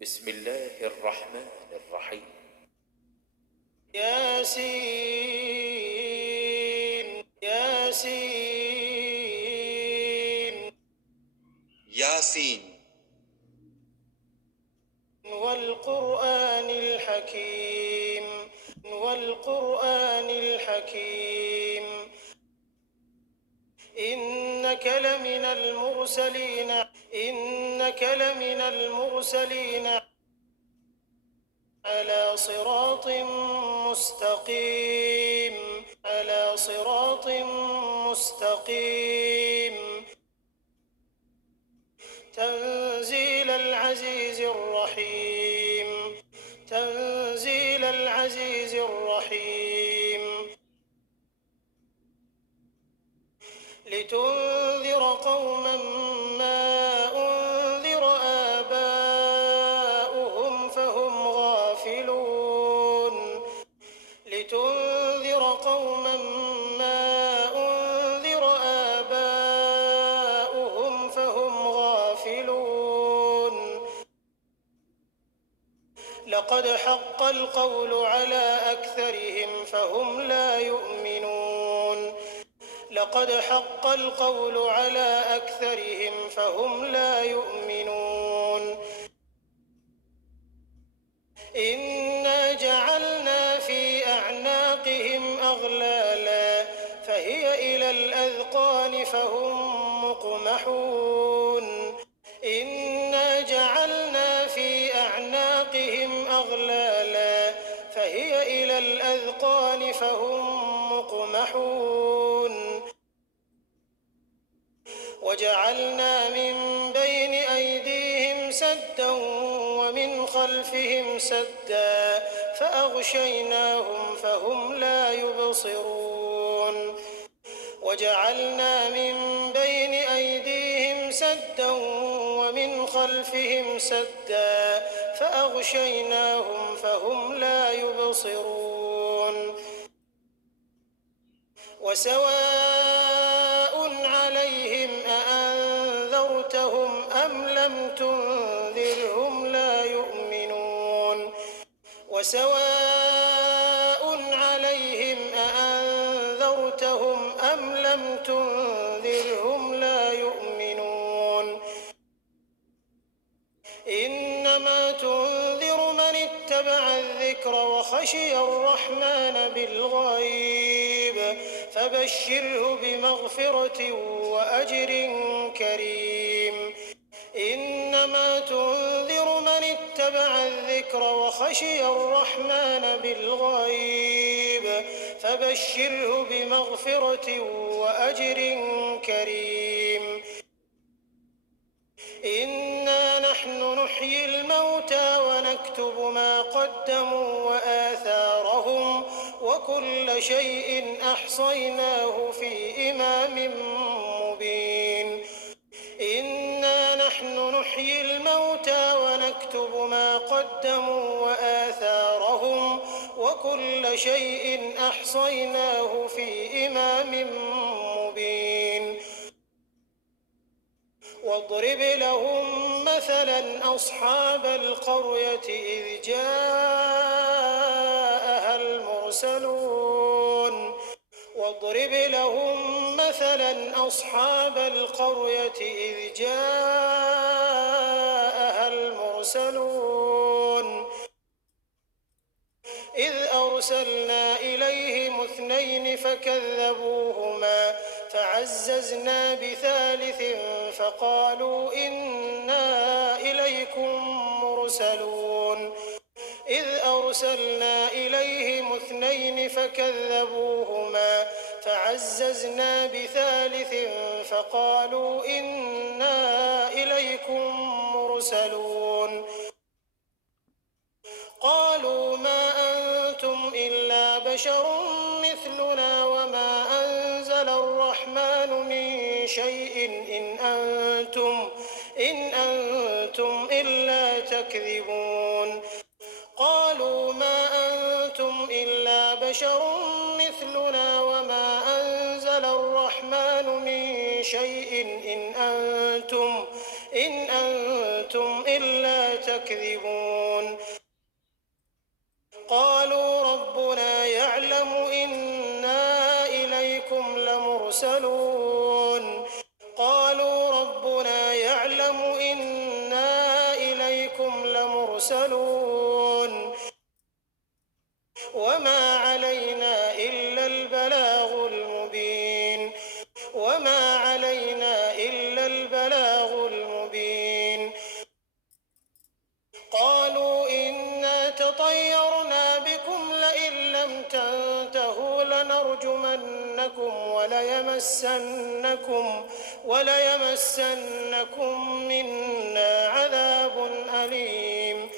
بسم الله الرحمن الرحيم. ياسين ياسين ياسين والقرآن الحكيم والقرآن الحكيم إنك لمن المرسلين على صراط مستقيم تنزيل العزيز الرحيم لتنذر قوما ما أنذر آباؤهم فهم غافلون لقد حق القول على أكثرهم فهم لا يؤمنون إنا جعلنا في أعناقهم أغلالا فهي إلى الأذقان فهم مقمحون وجعلنا من بين أيديهم سدا ومن خلفهم سدا فأغشيناهم فهم لا يبصرون وسواء عليهم أأنذرتهم أم لم تنذرهم لا يؤمنون إنما تنذر من اتبع الذكر وخشي الرحمن بالغيب فبشره بمغفرة وأجر كريم إنا نحن نحيي الموتى ونكتب ما قدموا وآثارهم وكل شيء أحصيناه في إمام مبين واضرب لهم مثلا أصحاب القرية إذ جاءها المرسلون إذ أرسلنا إليهم اثنين فكذبوهما فعززنا بثالث فقالوا إنا إليكم مرسلون قالوا ما أنتم إلا بشر مثلنا وما أنزل الرحمن من شيء إن أنتم إلا تكذبون تكذبون قالوا ربنا يعلم إنا إليكم لمرسلون قالوا ربنا يعلم إنا إليكم لمرسلون وما علينا إلا البلاغ المبين وما علينا إلا البلاغ المبين قالوا إنا تطيرنا بكم لئن لم تنتهوا لنرجمنكم وليمسنكم منا عذاب أليم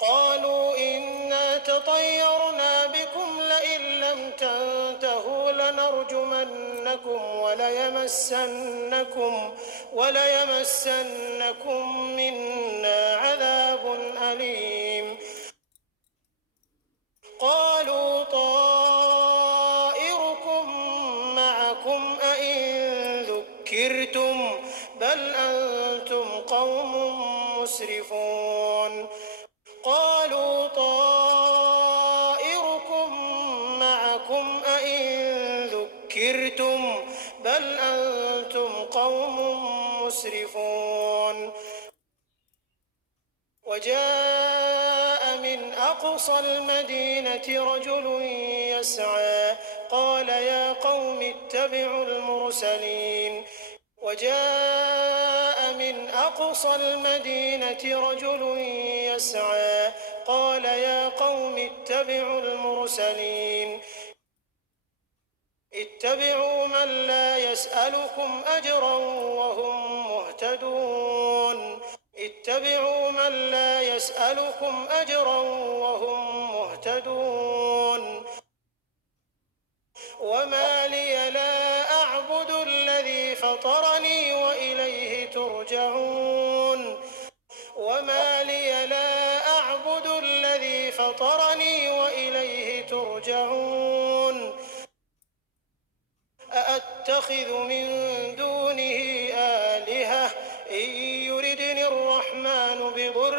قالوا إنا تطيرنا بكم لئن لم تنتهوا لنرجمنكم وليمسنكم منا عذاب أليم قالوا طائركم معكم أئن ذكرتم بل أنتم قوم مسرفون قالوا طائركم معكم أئن ذكرتم بل أنتم قوم مسرفون وجاء من أقصى المدينة رجل يسعى قال يا قوم اتبعوا المرسلين وجاء من أقصى المدينة رجل يسعى قال يا قوم اتبعوا المرسلين اتبعوا من لا يسألكم أجرا وهم مهتدون اتبعوا من لا يسألكم أجرا وهم مهتدون وما لي لا أعبد الذي فطرني وإليه ترجعون وما لي لا أعبد الذي فطرني وإليه ترجعون أأتخذ من دونه آلهة إن يردني الرحمن بضر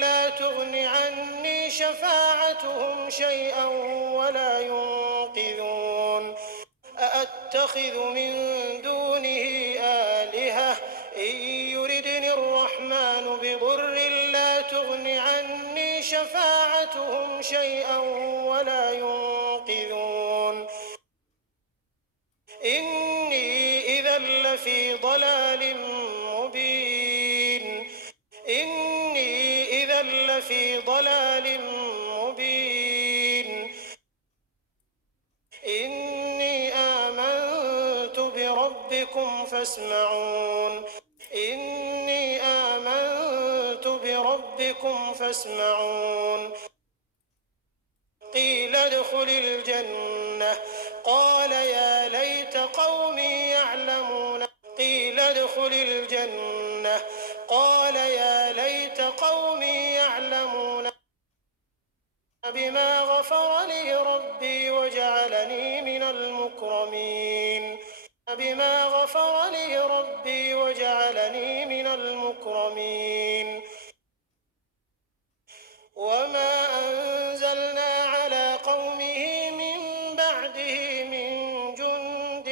لا تغن عني شفاعتهم شيئا ولا ينقذون أأتخذ من دونه آلهة إن يردني الرحمن بضر لا تغن عني شفاعتهم شيئا ولا ينقذون إني إذا لفي ضلال مبين إني إذا لفي ضلال مبين إني آمنت بربكم فاسمعون إني آمنت بربكم فاسمعون قيل ادخل الجنة قال يا ليت قومي يعلمون قيل ادخل الجنة قال يا ليت قومي يعلمون بما غفر لي ربي وجعلني من المكرمين بما غفر لي ربي وجعلني من المكرمين وما أنزلنا على قومه من بعده من جند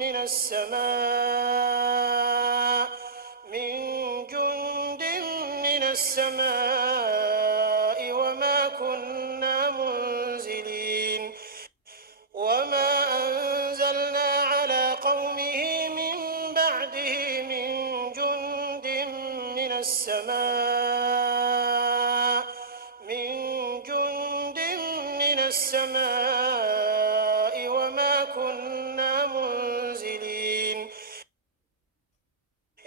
من السماء وما كنا منزلين وما أنزلنا على قومه من بعده من جند من السماء وما كنا منزلين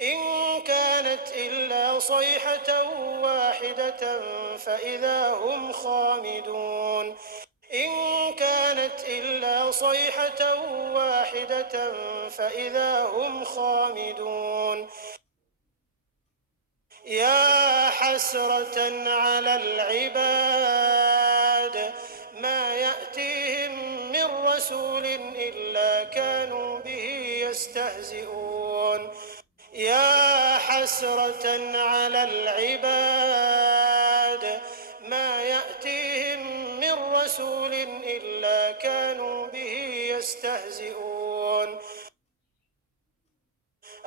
إن كانت إلا صيحة واحدة فإذا هم خامدون إن كانت إلا صيحة واحدة فإذا هم خامدون يا حسرة على العباد ما يأتيهم من رسول إلا كانوا به يستهزئون يا حسرة على العباد يستهزئون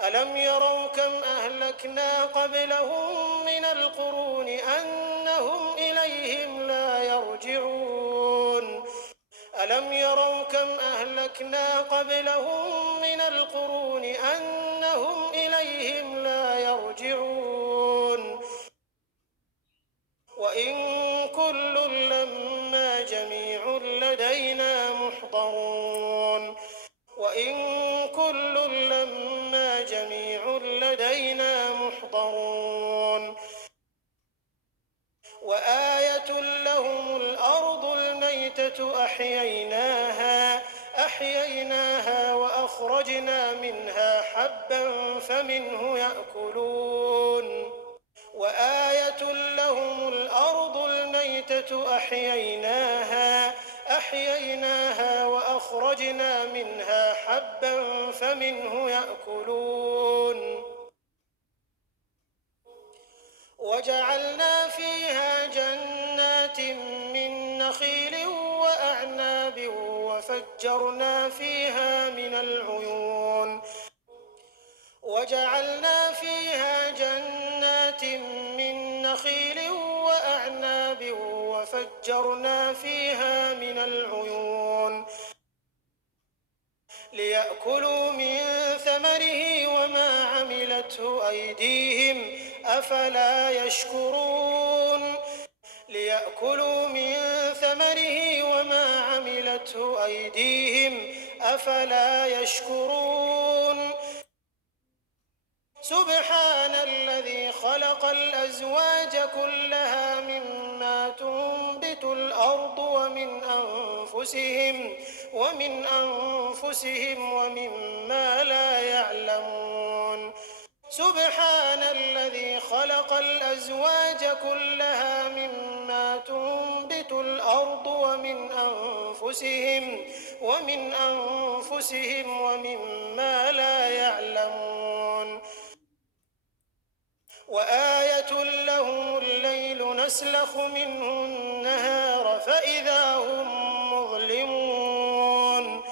ألم يروا كم أهلكنا قبلهم من القرون أنهم إليهم لا يرجعون ألم يروا كم أهلكنا قبلهم من القرون أنهم إليهم لا يرجعون وإن كل لما جميع لدينا محضرون وإن كل لما جميع لدينا محضرون وآية لهم الأرض الميتة أحييناها وأخرجنا منها حبا فمنه يأكلون وآية لهم الأرض الميتة أحييناها وأخرجنا منها حبا فمنه يأكلون وجعلنا فيها جنات من نخيل وأعناب وفجرنا فيها من العيون وجعلنا فيها جنات من نخيل وأعناب وفجرنا فيها من العيون ليأكلوا من ثمره وما عملته أيديهم أفلا يشكرون ليأكلوا من ثمره وما عملته أيديهم أفلا يشكرون سبحان الذي خلق الأزواج كلها مما تنبت الأرض ومن أنفسهم ومما لا يعلمون سبحان الذي خلق الأزواج كلها مما تنبت الأرض ومن أنفسهم ومما لا يعلمون وآية لهم الليل نسلخ منه النهار فإذا هم مظلمون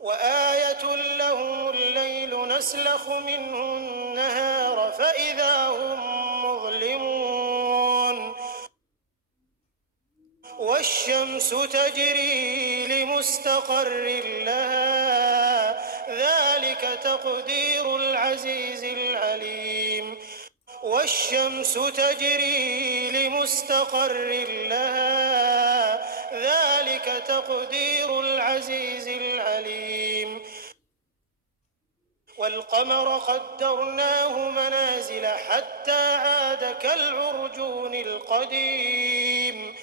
وآية لهم الليل نسلخ منه النهار فإذا هم مظلمون والشمس تجري لمستقر لها ذلك تقدير العزيز العليم والشمس تجري لمستقر لها ذلك تقدير العزيز العليم والقمر قدرناه منازل حتى عاد كالعرجون القديم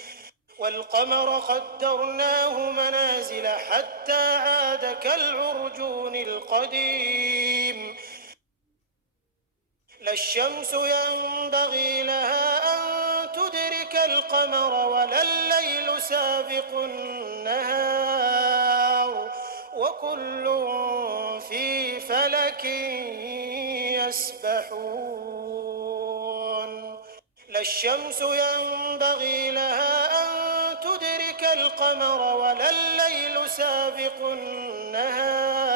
والقمر قدرناه منازل حتى عاد كالعرجون القديم لا الشمس ينبغي لها أن تدرك القمر ولا الليل سابق النهار وكل في فلك يسبحون لا الشمس ينبغي لها أن تدرك القمر ولا الليل سابق النهار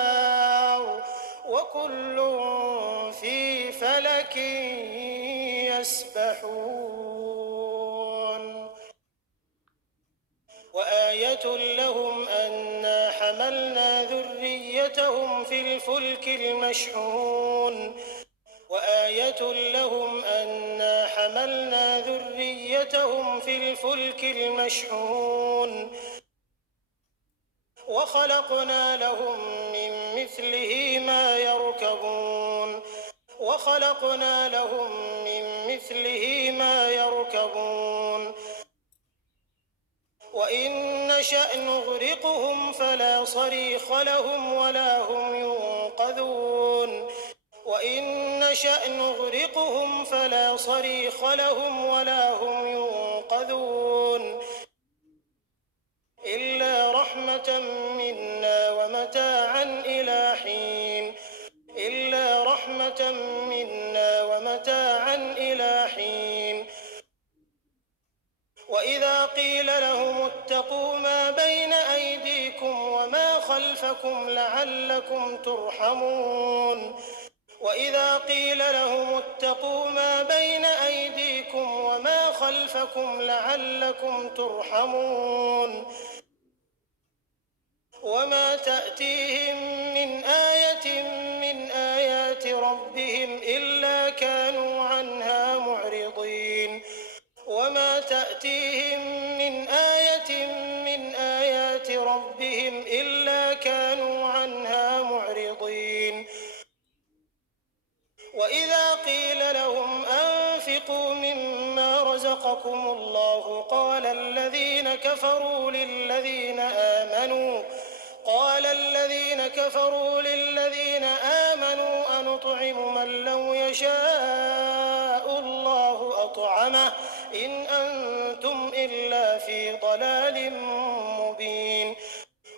وكل في فلك يسبحون وآية لهم أنا حملنا ذريتهم في الفلك المشحون وآية لهم أنا حملنا ذريتهم في الفلك المشحون وخلقنا لهم من مثله ما يركبون وإن نشأ نغرقهم فلا صريخ لهم ولا هم ينقذون وإن نشأ نغرقهم فلا صريخ لهم ولا هم ينقذون إلا رحمة منا ومتاعا إلى حين وإذا قيل لهم اتقوا ما بين أيديكم وما خلفكم خلفكم لعلكم ترحمون وإذا قيل لهم اتقوا ما بين أيديكم وما خلفكم لعلكم ترحمون وما تأتيهم من آية من آيات ربهم إلا كانوا عنها معرضين وما تأتيهم من آية من آيات ربهم إلا كانوا عنها معرضين وإذا قيل لهم أنفقوا مما رزقكم الله قال الذين كفروا للذين آمنوا أنطعم من لو يشاء الله أطعمه إن أنتم إلا في ضلال مبين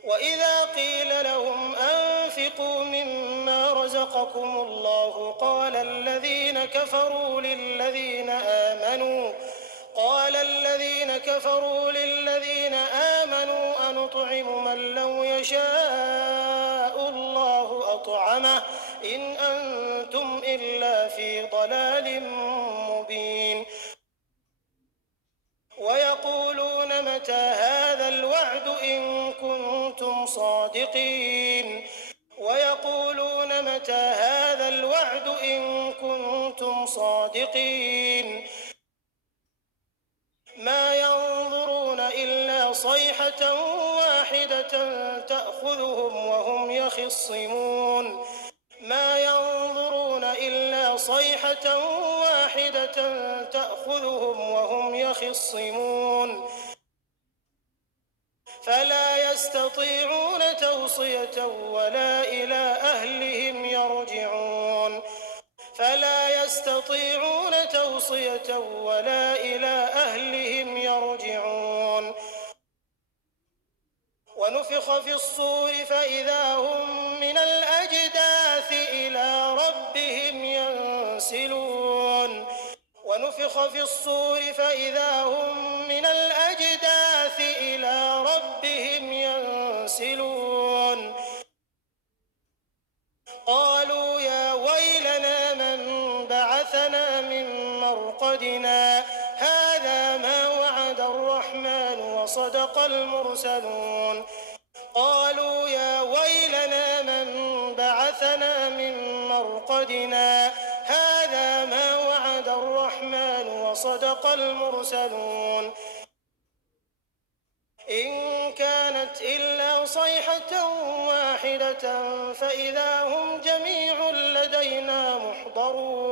وإذا قيل لهم أنفقوا مما رزقكم الله قال الذين كفروا للذين آمنوا أنطعم من لو يشاء الله أطعمه إن أنتم إلا في ضلال مبين ويقولون متى هذا الوعد إن كنتم صادقين ما ينظرون إلا صيحة واحدة تأخذهم وهم يخصمون فلا يستطيعون توصية ولا إلى أهلهم يرجعون ونفخ في الصور فإذا هم من الأجداث إلى ربهم ينسلون قالوا يا ويلنا من بعثنا من مرقدنا هذا ما وعد الرحمن وصدق المرسلون إن كانت إلا صيحة واحدة فإذا هم جميع لدينا محضرون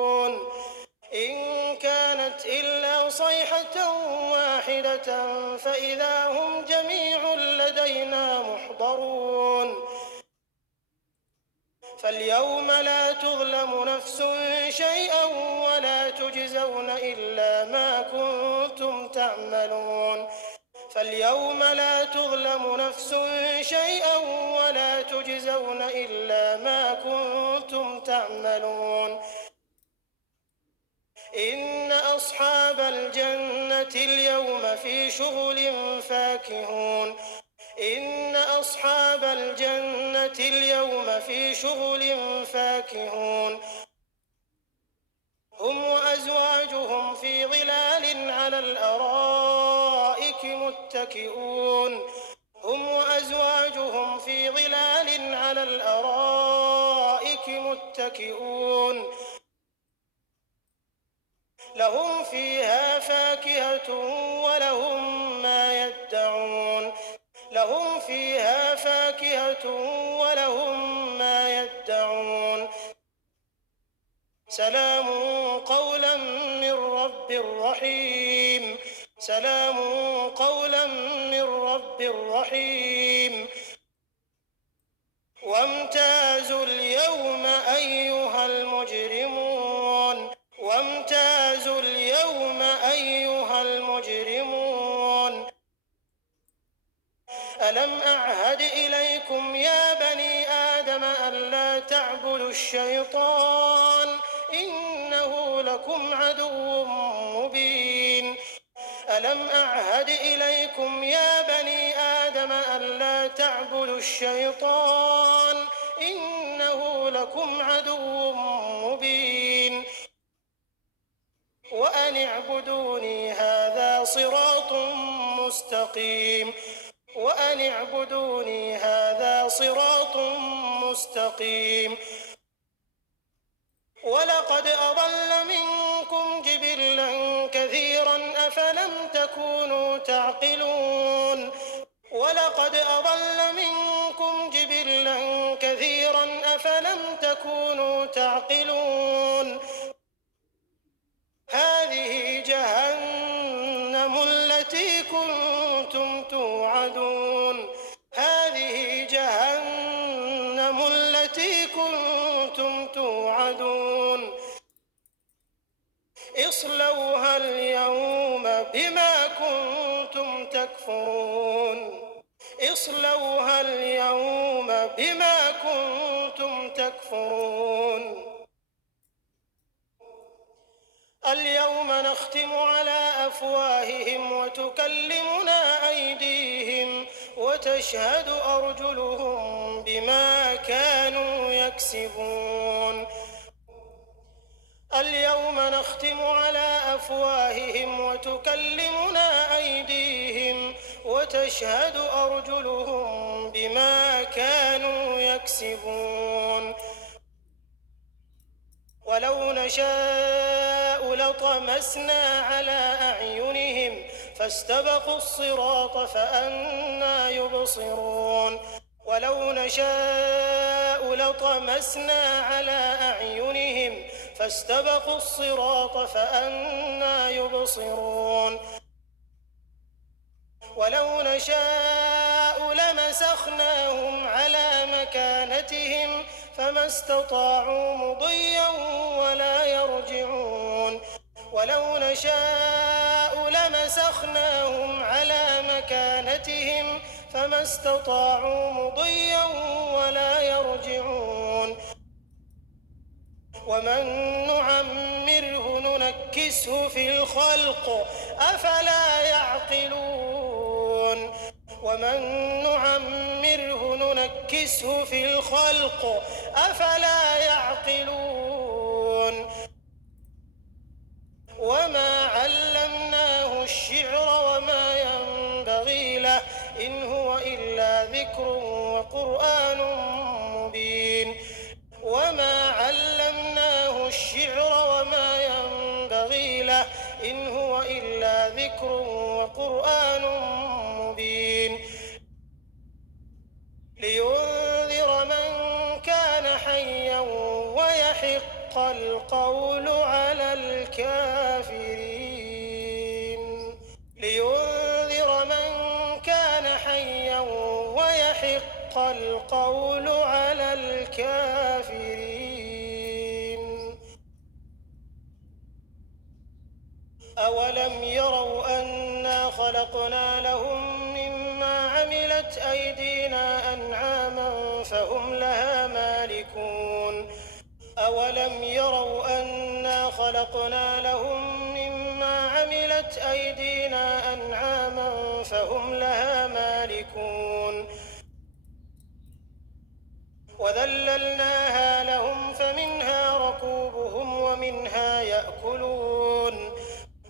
فاليوم لا تظلم نفس شيئا ولا تجزون إلا ما كنتم تعملون إن أصحاب الجنة اليوم في شغل فاكهون هم وأزواجهم في ظلال على الأرائك متكئون لهم فيها فاكهة ولهم ما يدعون سلام قولا من رب رحيم وامتازوا اليوم أيها المجرمون ألم أعهد إليكم يا بني آدم ألا تعبدوا الشيطان إنه لكم عدو مبين ألم أعهد إليكم يا بني آدم ألا ألا تعبدوا الشيطان إنه لكم عدو مبين وأن اعبدوني هذا صراط مستقيم وأن اعبدوني هذا صراط مستقيم ولقد أضل منكم جبلا كثيرا أفلم تكونوا تعقلون ولقد أضل منكم جبلا كثيرا أفلم تكونوا تعقلون هذه جهنم التي كنتم توعدون هذه جهنم التي كنتم توعدون اصلوها اليوم بما كنتم تكفرون اصلوها اليوم بما كنتم تكفرون اليوم نختم على أفواههم وتكلمنا أيديهم وتشهد أرجلهم بما كانوا يكسبون اليوم نختم على أفواههم وتكلمنا أيديهم وتشهد أرجلهم بما كانوا يكسبون ولو نشاء لطمسنا على أعينهم فاستبقوا الصراط فأنى يبصرون ولو نشاء لطمسنا على أعينهم فاستبقوا الصراط فأنى يبصرون ولو نشاء لمسخناهم على مكانتهم فما استطاعوا مضيا ولا يرجعون ولو نشاء لمسخناهم على مكانتهم فما استطاعوا مضيا ولا يرجعون ومن نعمره ننكسه في الخلق أفلا يعقلون ومن نعمره ننكسه في الخلق أفلا يعقلون وما علمناه الشعر وما ينبغي له إن هو إلا ذكر وقرآن مبين وما علمناه الشعر وما ينبغي له إن هو إلا ذكر وقرآن مبين لينذر من كان حيا ويحق القول على الكافرين لينذر من كان حيا ويحق القول على الكافرين أولم يروا أنا خلقنا لهم مما عملت أيدينا أنعاما فهم لها مالكون أولم يروا أنا خلقنا لهم مما عملت أيدينا أنعاما فهم لها مالكون وذللناها لهم فمنها ركوبهم ومنها يأكلون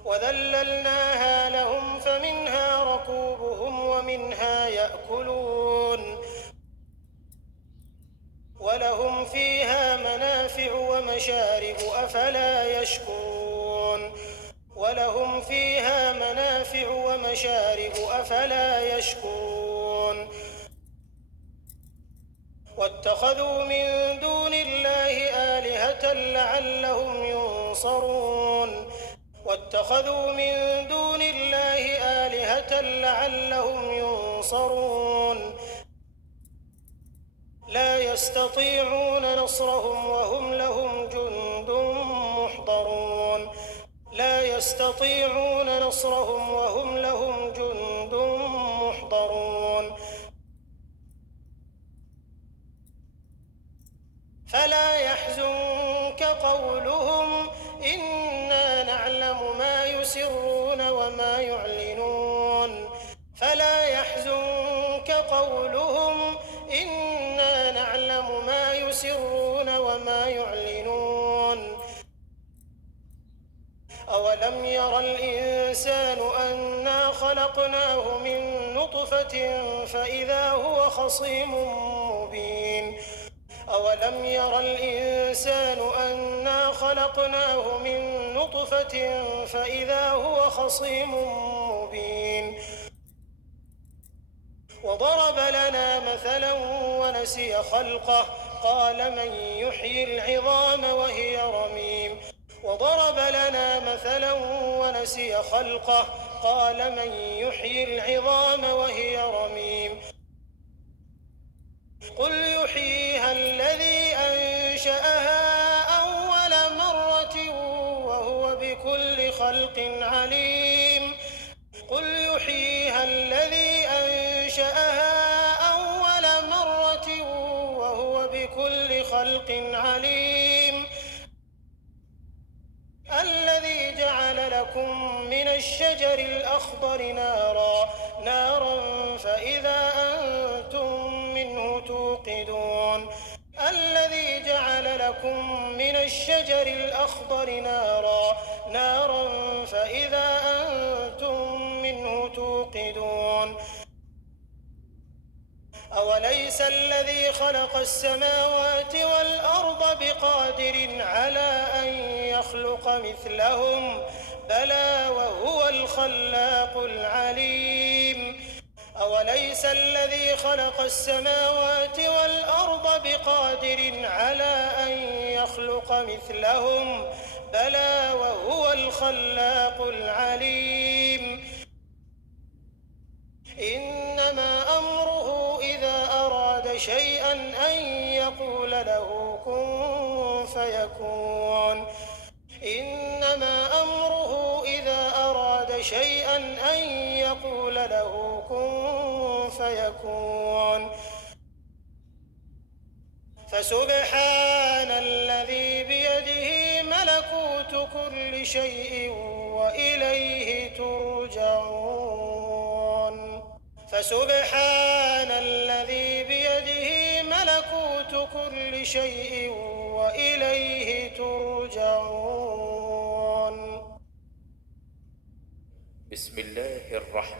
وذللناها لهم فمنها ركوبهم ومنها يأكلون ولهم فيها منافع ومشارب أفلا يشكرون ولهم فيها منافع ومشارب أفلا يشكرون واتخذوا من دون الله آلهة لعلهم ينصرون واتخذوا من دون الله آلهة لعلهم ينصرون لا يستطيعون نصرهم وهم لهم جند محضرون لا يستطيعون نصرهم وهم لهم جند محضرون فلا يحزنك قولهم إنا نعلم ما يسرون وما يعلنون فلا يحزنك قولهم يسرون وما يعلنون أولم ير الإنسان أنا خلقناه من نطفة فإذا هو خصيم مبين أولم ير الإنسان أنا خلقناه من نطفة فإذا هو خصيم مبين وضرب لنا مثلا ونسي خلقه قال من يحيي العظام وهي رميم وضرب لنا مثلا ونسي خلقه قال من يحيي العظام وهي رميم قل يحييها الذي أنشأها أول مرة وهو بكل خلق عليم قل يحييها الذي أنشأها أول مرة وهو بكل خلق عليم الذي جعل لكم من الشجر الأخضر نارا فإذا أنتم منه توقدون الذي جعل لكم من الشجر الأخضر نارا فإذا أنتم منه توقدون أوليس الذي خلق السماوات والأرض بقادر على أن يخلق مثلهم بلى وهو الخلاق العليم أوليس الذي خلق السماوات والأرض بقادر على أن يخلق مثلهم بلى وهو الخلاق العليم إنما أمره إذا أراد شيئا أن يقول له كن فيكون إنما أمره إذا أراد شيئا أن يقول له كن فيكون فسبحان الذي بيده ملكوت كل شيء وإليه ترجعون فسبحان الذي بيده ملكوت كل شيء وإليه ترجعون بسم الله الرحمن